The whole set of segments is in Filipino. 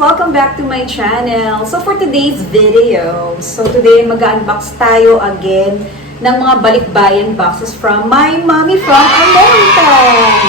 Welcome back to my channel. So for today's video, today mag-unbox tayo again ng mga balikbayan boxes from my mommy from America.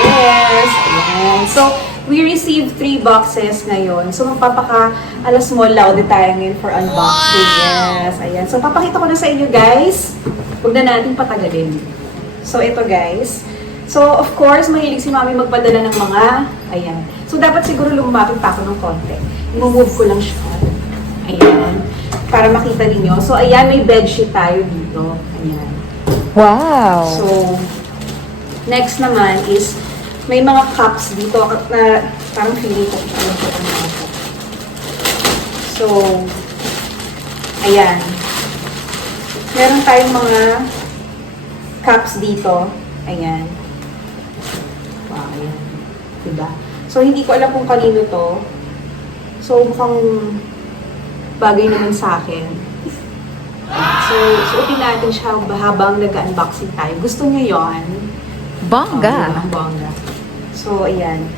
Yes, ayan. So we received 3 boxes ngayon. So magpapaka-alas mo laude tayo ngayon for unboxing. Yes, ayan. So papakita ko na sa inyo guys. Huwag na natin patagalin. So ito guys. So, of course, mahilig si mami magpadala ng mga, ayan. So, dapat siguro lumapit pa ako ng konti. I-move ko lang siya. Ayan. Para makita ninyo. So, ayan, may bedsheet tayo dito. Ayan. Wow! So, next naman is, may mga cups dito na parang feeling ko. Alam ko ano ako. So, ayan. Meron tayong mga cups dito. Ayan. Wow, ayan. Diba? So, hindi ko alam kung kanino to. So, mukhang bagay naman sa akin. So, suotin natin siya habang nag-unboxing tayo. Gusto niyo yon? Bongga! Diba? Bongga. So, ayan.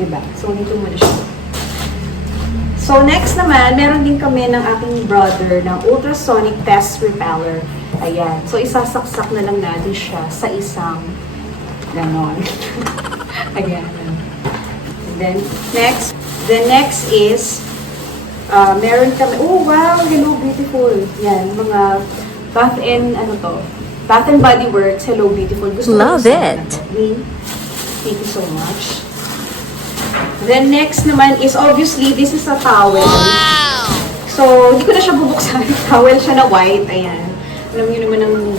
Diba? So, dito muna siya. So, next naman, meron din kami ng aking brother ng ultrasonic pest repeller. Ayan. So, isasaksak na lang natin siya sa isang ganon. Ayan. And then, the next is, meron kami, oh wow, hello, beautiful. Yan, mga Bath and Body Works, hello, beautiful. Gusto Love it. Thank you so much. Then, next naman is, obviously, this is a towel. Wow! So, hindi ko na siya bubuksan. Towel siya na white. Ayan. Alam niyo naman ng,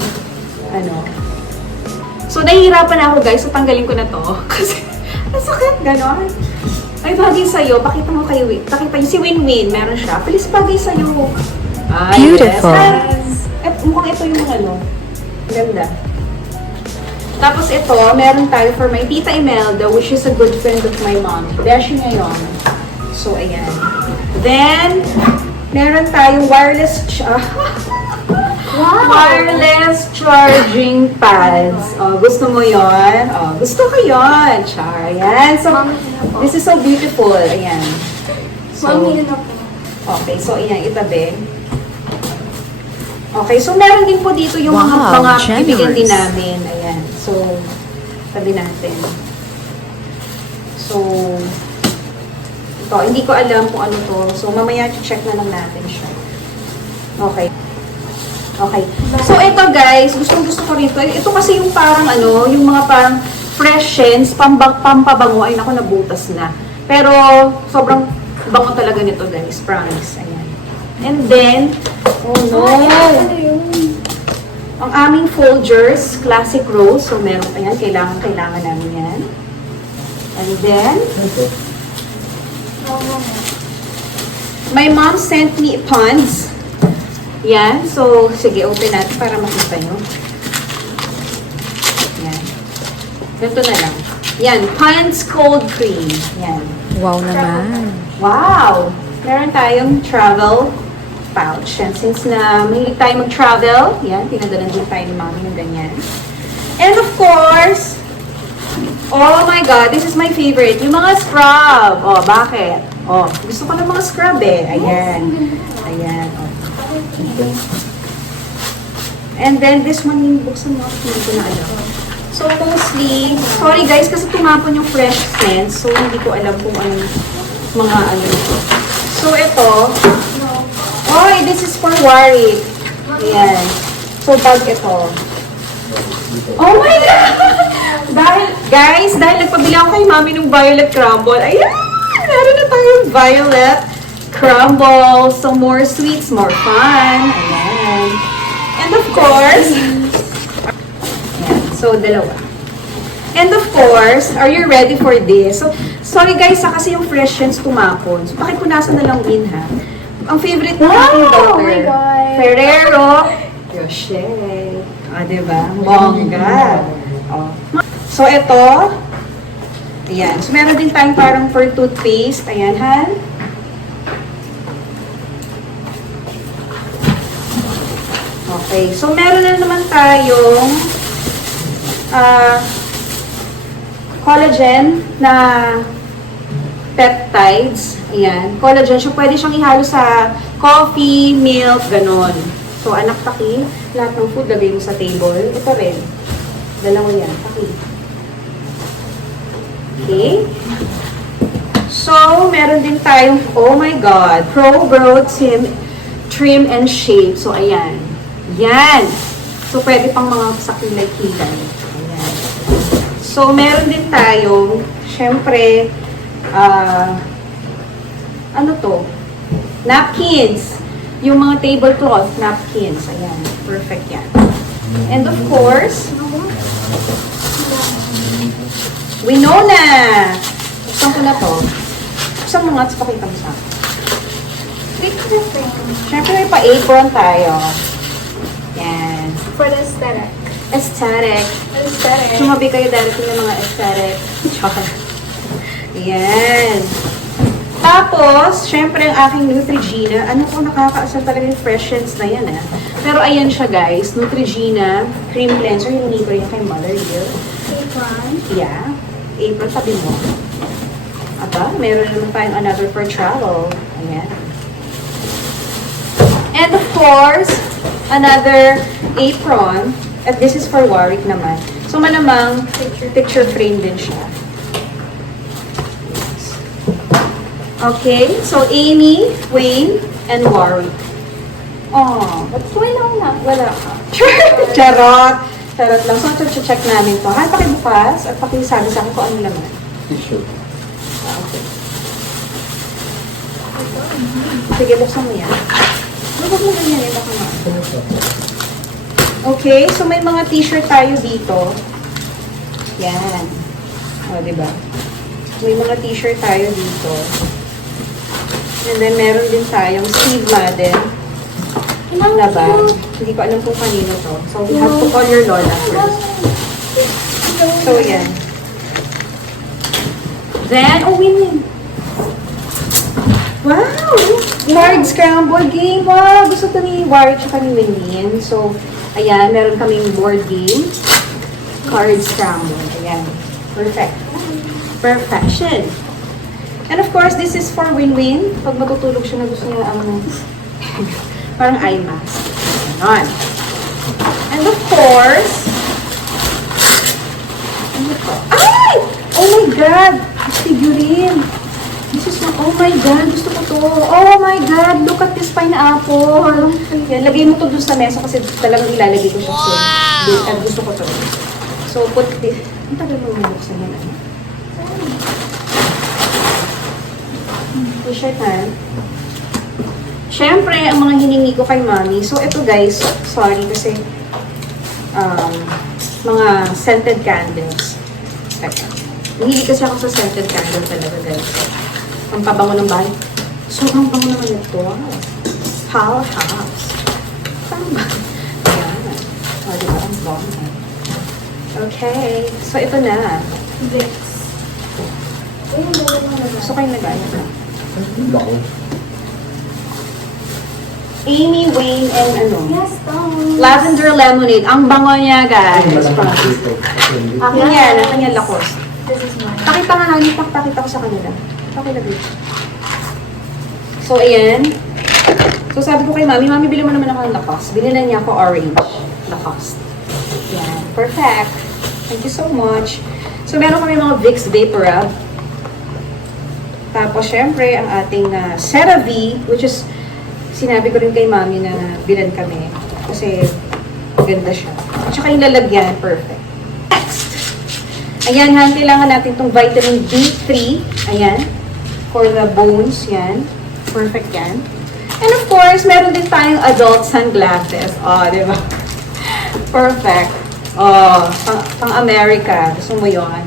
So, nahihirapan ako guys, so tanggalin ko na to. Kasi, ang sakit, gano'n. Ay, bagay sa'yo. Pakita mo kay Win. Pakita niyo si Win-Win, meron siya. Please, bagay sa'yo. Ay, beautiful. Yes. Mukhang ito yung ganda. Tapos ito, meron tayo for my Tita Imelda, which is a good friend of my mom. Beshi niya yun. So, ayan. Then, meron tayong wireless charging pads. Oh, gusto mo yon? Oh, gusto ko yon. Char. Ayan. So, this is so beautiful. Ayan. So, okay. So, ayan. Itabi. Okay. So, meron din po dito yung mga bibigyan din namin. Ayan. So, tabi natin. So, ito. Hindi ko alam kung ano to. So, mamaya check na lang natin siya. Okay. Okay. So, ito guys, gusto ko rito. Ito kasi yung parang yung mga parang freshened, pampabango. Ay, naku, nabutas na. Pero, sobrang bango talaga nito guys. Promise. Ayan. And then, oh no! Ang aming Folgers, Classic Rose. So, meron pa yan. Kailangan namin yan. And then, my mom sent me Ponds. Yan. So, sige, open natin para makita nyo. Yan. Ganito na lang. Yan. Ponds Cold Cream. Yan. Wow naman. Wow! Meron tayong travel pouch. Yan. Since na mahilig tayo mag-travel, yan, pinadalan din tayo ni mami ng ganyan. And of course, oh my God, this is my favorite. Yung mga scrub. Oh, bakit? Oh, gusto ko ng mga scrub eh. Ayan. Ayan. Oh. And then, this one, yung buksan mo, hindi ko na alam. So, mostly, sorry guys, kasi tumapon yung fresh scent, so hindi ko alam kung anong mga So, ito, oh, this is for Warwick. Ayan. So, bag ito. Oh my God! Dahil nagpabili ako kay mami ng violet crumble. Ayan! Meron na tayong violet crumble. So, more sweets, more fun. Ayan. And of course, ayan. So, dalawa. And of course, are you ready for this? So, sorry guys, kasi yung freshness tumapon. So, pakipunasan na lang Win, ha? Ang favorite ng aking daughter, oh my God. Ferrero Rocher. Ah, diba? Bongga. Oh. So, ito. Ayan. So, meron din tayong parang for toothpaste. Ayan, Han. Okay. So, meron na naman tayong collagen na peptides. Ayan. Collagen siya. Pwede siyang ihalo sa coffee, milk, ganon. So, anak, taki. Lahat ng food lagay mo sa table. Ito rin. Dalawa yan. Taki. Okay. So, meron din tayong, oh my God, Pro Brow Trim and Shape. So, ayan. Yan. So, pwede pang mga sa kilay-kilay. Ayan. So, meron din tayong, syempre, ano to? Napkins. Yung mga tablecloth napkins. Ayan. Perfect yan. And of course, Winona! Buksan ko na to. Buksan mo nga at pakita mo sa akin. Siyempre may pa-apron tayo. Yan. For the aesthetic. Aesthetic. Aesthetic. Sumabi kayo darating ng mga aesthetic. Char. Yan. Tapos, syempre ang aking Neutrogena. Ano ko, nakakaasar talaga yung freshness na yan, ah. Pero ayan siya, guys. Neutrogena Cream Cleanser. Hiningi ko rin kay Mother here. Apron. Yeah. Apron, tabi mo. Aba, meron naman tayong another for travel. Ayan. And of course, another apron. At this is for Warwick naman. So, malamang picture frame din siya. Okay, so Amy, Wayne, and Warwick. Oh, ba't wala ka? Charot! Charot lang. So, check namin to. Ha, pakibukas at pakisabi sa akin kung ano laman. Tissue. Okay. Sige, buksan mo yan. Huwag mo ganyan, baka nga. Okay, so may mga t-shirt tayo dito. Yan. O, diba? May mga t-shirt tayo dito. And then, meron din tayong Steve Madden. Na ba? Hindi ko alam kung kanino to. So, we have to call your Lola first. So, yan. Then, oh, winning. Wow! Word Scramble game. Wow! Gusto to ni Ward tsaka ni Winnie. So, ayan, meron kaming board game. Card Scramble. Ayan. Perfect. Perfection. And of course, this is for Win-Win. Pag matutulog siya na gusto niya, parang eye mask. Ganon. And of course, ano to? Ay! Oh my God! Figurine. This is oh my God, gusto ko to. Oh my God, look at this pineapple. Yan, lagay mo to dun sa mesa kasi talagang ilalagay ko siya. So, gusto ko to. So, put this. Ang tagal mo buksan yan, ano? T-shirt hand. Siyempre, ang mga hiningi ko kay Mami. So, ito guys, sorry kasi mga scented candles. Teka. Hindi kasi ako sa scented candle talaga guys. Ang pabango ng bahay. Sobrang bango naman ito. Powerhouse. Saan ba? Ayan. O, diba? Ang bango. Okay. So, ito na. This. Gusto kayo nag-ayos na. Bako. Amy, Wayne, and ano? Yes, Tom. Lavender lemonade. Ang bango niya, guys. Malakas dito. Akin yan. Akin yan, lakos. This is mine. Pakita nga namin. Pakita ko sa kanila. Pakilagay. So, ayan. So, sabi ko kay Mami, Mami, bili mo naman ako ng lakos. Bili na niya ako orange. Lakos. Yan. Perfect. Thank you so much. So, meron kami mga Vicks Vapor Rub. Tapos, syempre, ang ating CeraVe, which is, sinabi ko rin kay Mami na bilan kami. Kasi, ganda siya. At saka yung lalagyan, perfect. Next! Ayan, han, kailangan natin itong vitamin D3. Ayan. For the bones, yan. Perfect yan. And of course, meron din tayong adult sunglasses. Oh, di ba? Perfect. Oh, pang-America. Gusto mo yun?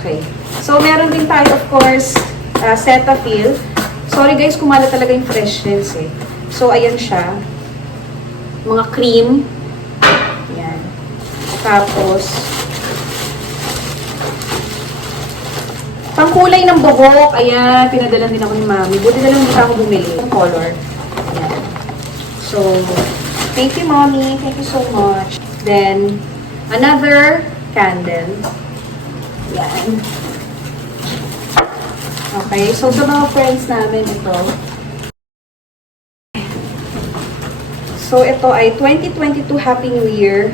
Okay. So, meron din tayo, of course, Cetaphil. Sorry guys, kumala talaga yung freshness eh. So, ayan siya. Mga cream. Ayan. Tapos, pangkulay ng buhok. Ayan, pinadala din ako ni Mami. Buti na lang hindi ako bumili. Yung color. Ayan. So, thank you, Mommy. Thank you so much. Then, another candle. Ayan. Okay, so sa mga friends namin ito. So ito ay 2022 Happy New Year.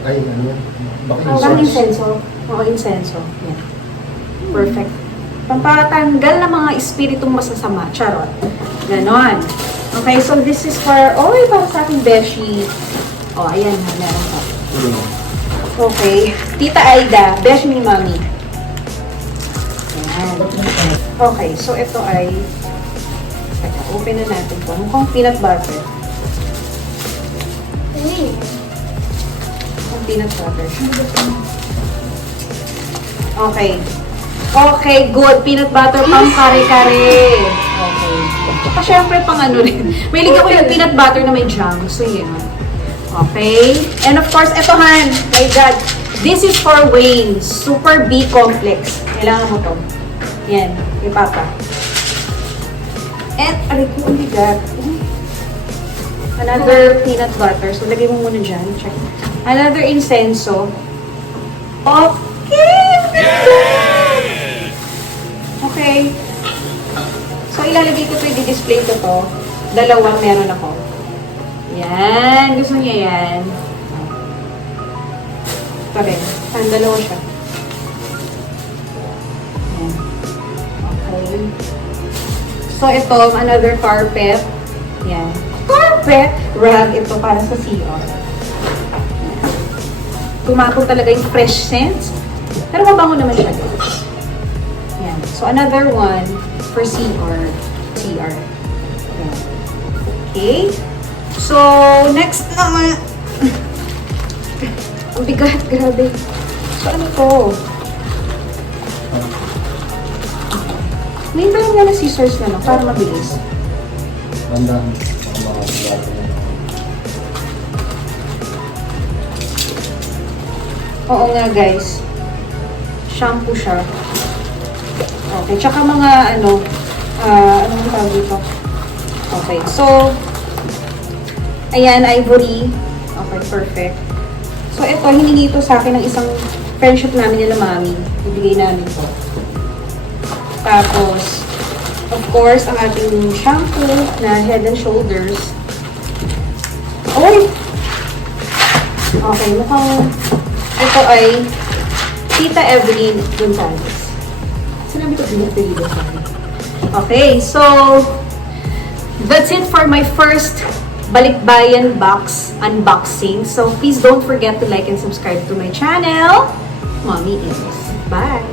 Ay, ano yan? Ang insenso. Oo, insenso. Yan. Perfect. Pampatanggal ng mga espiritong masasama. Charot. Ganon. Okay, so this is for, para sa aking beshi. Ayan ha, meron pa. Okay. Tita Aida, beshi ni Mami. Ayan. Okay, so ito ay, open na natin ito. Mukhang peanut butter. Peanut butter. Okay. Okay, good. Peanut butter pang kare-kare. Okay. Saka syempre pang ano rin. May ligaw ko yung peanut butter na may jam. So, yun. Okay. And of course, ito han. My God. This is for Wayne. Super B complex. Kailangan mo to. Yan. Yung papa. And, aray ko, uligat. Another peanut butter. So, lagay mo muna dyan. Check. Another incenso. Okay! Okay. So, ilalagay ko ito, i-display ko to. Dalawang meron ako. Yan. Gusto niya yan. Ito rin. Dalawa siya. Yan. Okay. So, ito, another carpet. Yan. Carpet! Rag ito para sa CR. Tumapon talaga yung fresh scents. Pero mabango naman siya, guys. Yan. So, another one for CR. Yan. Okay. So, next naman. Ang bigat, grabe. So, ano to? May parang nga na scissors na, no? Para mabilis. Bandang. Mga sigaro. Oo nga, guys. Shampoo siya. Okay. Tsaka mga, anong tawag dito? Okay. So, ayan, ivory. Okay, perfect. So, ito, hiningi ito sa akin ng isang friendship namin nila Mami. Ibigay namin to. Tapos, of course, ang ating shampoo na Head and Shoulders. Oy! Okay, mukhang ito ay Tita Evelyn Gonzalez. Sinabi ko din ito dito sa akin. Okay, so that's it for my first Balikbayan box unboxing. So please don't forget to like and subscribe to my channel. Mommy is. Bye!